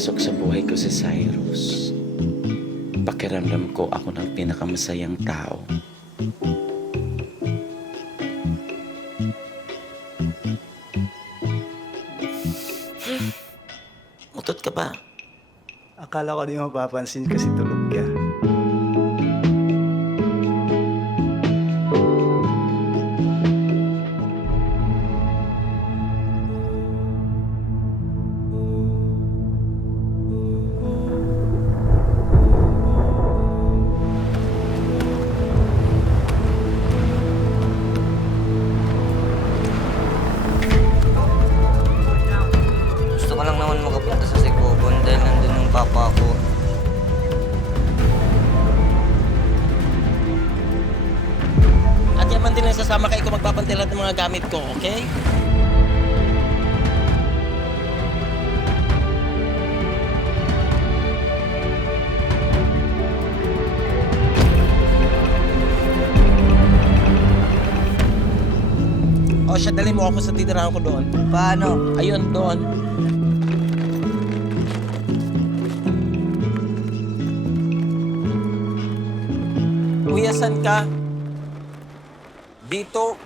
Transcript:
pumasok sa buhay ko si Cyrus, pakiramdam ko ako ng pinakamasayang tao. Mutot ka ba? Akala ko di mapapansin kasi tulog ka. Gusto ko lang naman makapunta sa Secogon dahil nandun yung papa ko. At yaman din lang sasama kayo kung magpapantilat ng mga gamit ko, okay? O siya, dali mo ako sa titirahan ko doon. Paano? Ayun, doon. Kuya, saan ka? Dito.